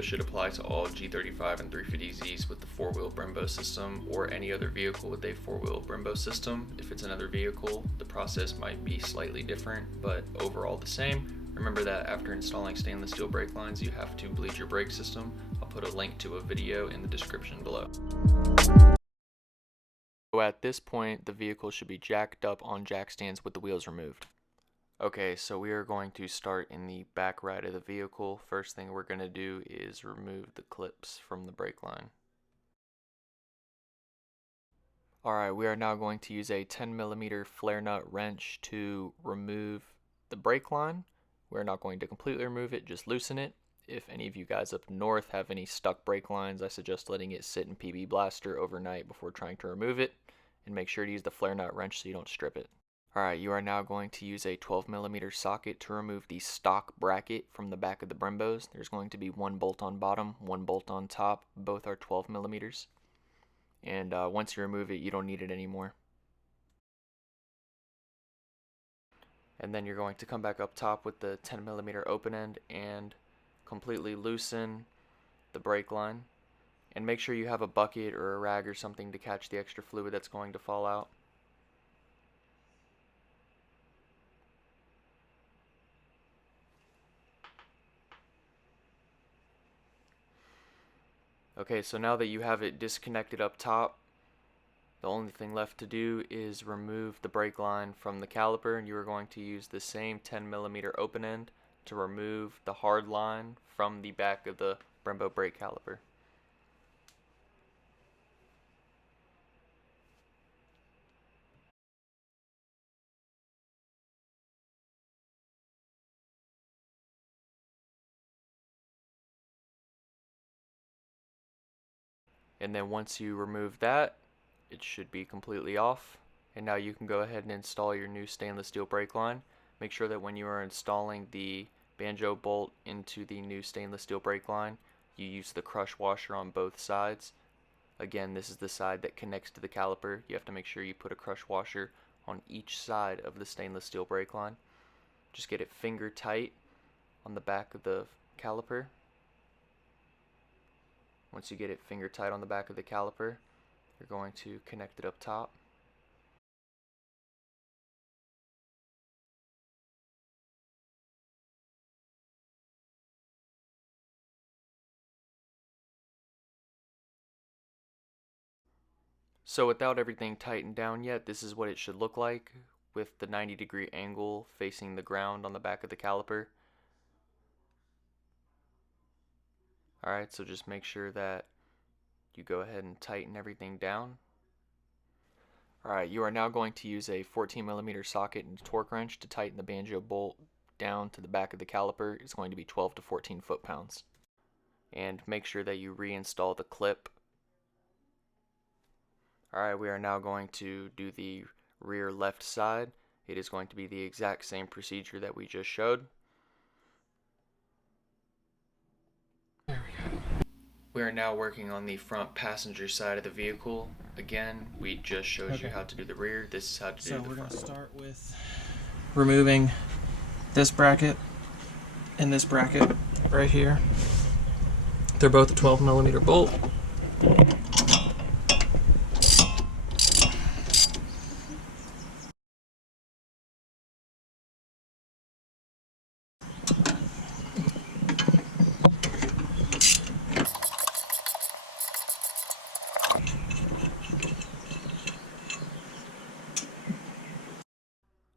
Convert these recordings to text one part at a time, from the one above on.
video should apply to all G35 and 350Zs with the 4-wheel Brembo system, or any other vehicle with a 4-wheel Brembo system. If it's another vehicle, the process might be slightly different, but overall the same. Remember that after installing stainless steel brake lines, you have to bleed your brake system. I'll put a link to a video in the description below. So at this point, the vehicle should be jacked up on jack stands with the wheels removed. Okay, so we are going to start in the back right of the vehicle. First thing we're going to do is remove the clips from the brake line. Alright, we are now going to use a 10mm flare nut wrench to remove the brake line. We're not going to completely remove it, just loosen it. If any of you guys up north have any stuck brake lines, I suggest letting it sit in PB Blaster overnight before trying to remove it, and make sure to use the flare nut wrench so you don't strip it. Alright, you are now going to use a 12mm socket to remove the stock bracket from the back of the Brembos. There's going to be one bolt on bottom, one bolt on top. Both are 12mm. And once you remove it, you don't need it anymore. And then you're going to come back up top with the 10mm open end and completely loosen the brake line. And make sure you have a bucket or a rag or something to catch the extra fluid that's going to fall out. Okay, so now that you have it disconnected up top, the only thing left to do is remove the brake line from the caliper, and you are going to use the same 10mm open end to remove the hard line from the back of the Brembo Brake Caliper. And then once you remove that, it should be completely off. And now you can go ahead and install your new stainless steel brake line. Make sure that when you are installing the banjo bolt into the new stainless steel brake line, you use the crush washer on both sides. Again, this is the side that connects to the caliper. You have to make sure you put a crush washer on each side of the stainless steel brake line. Just get it finger tight on the back of the caliper. Once you get it finger tight on the back of the caliper, you're going to connect it up top. So without everything tightened down yet, this is what it should look like with the 90-degree angle facing the ground on the back of the caliper. Alright, so just make sure that you go ahead and tighten everything down. Alright, you are now going to use a 14mm socket and torque wrench to tighten the banjo bolt down to the back of the caliper. It's going to be 12 to 14 foot-pounds. And make sure that you reinstall the clip. Alright, we are now going to do the rear left side. It is going to be the exact same procedure that we just showed. There we go. We are now working on the front passenger side of the vehicle. Again, we just showed you how to do the rear. This is how to do the front. So we're going to start with removing this bracket and this bracket right here. They're both a 12mm bolt.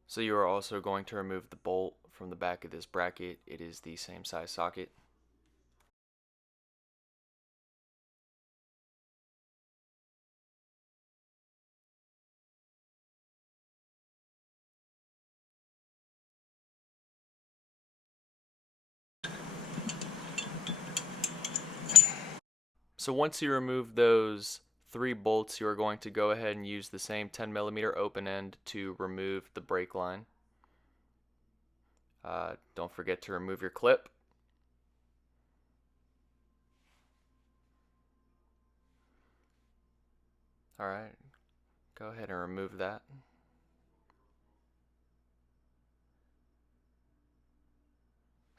So you are also going to remove the bolt from the back of this bracket. It is the same size socket. So once you remove those 3 bolts, you are going to go ahead and use the same 10mm open end to remove the brake line. Don't forget to remove your clip. Alright, go ahead and remove that.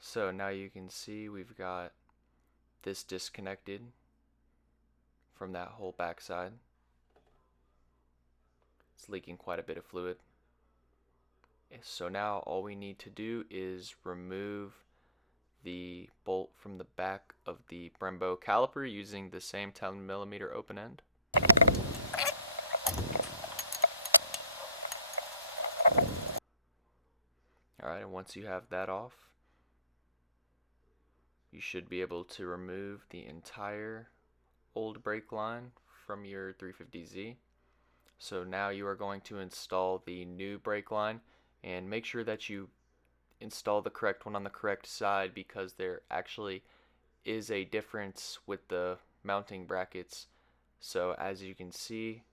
So now you can see we've got this disconnected from that whole backside. It's leaking quite a bit of fluid. So now all we need to do is remove the bolt from the back of the Brembo caliper using the same 10mm open end. Alright, and once you have that off, you should be able to remove the entire old brake line from your 350Z. So now you are going to install the new brake line, and make sure that you install the correct one on the correct side, because there actually is a difference with the mounting brackets. So as you can see,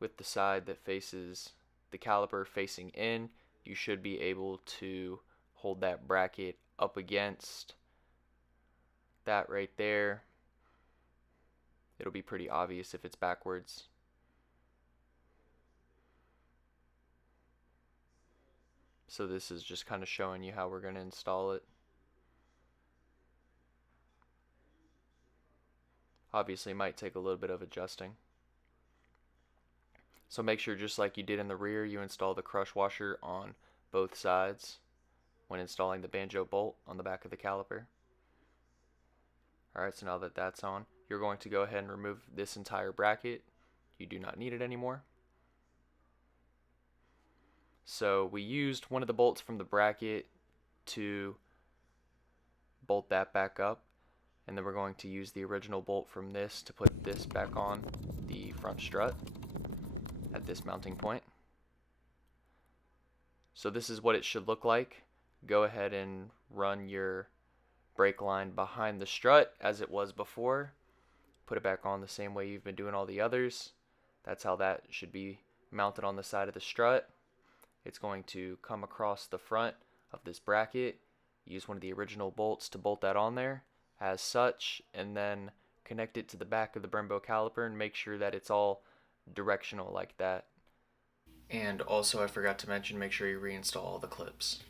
with the side that faces the caliper facing in, you should be able to hold that bracket up against that right there. It'll be pretty obvious if it's backwards. So this is just kind of showing you how we're going to install it. Obviously it might take a little bit of adjusting. So make sure, just like you did in the rear, you install the crush washer on both sides when installing the banjo bolt on the back of the caliper. Alright, so now that that's on, you're going to go ahead and remove this entire bracket. You do not need it anymore. So we used one of the bolts from the bracket to bolt that back up, and then we're going to use the original bolt from this to put this back on the front strut at this mounting point. So this is what it should look like. Go ahead and run your brake line behind the strut as it was before. Put it back on the same way you've been doing all the others. That's how that should be mounted on the side of the strut. It's going to come across the front of this bracket. Use one of the original bolts to bolt that on there as such, and then connect it to the back of the Brembo caliper and make sure that it's all directional like that. And also, I forgot to mention, make sure you reinstall all the clips.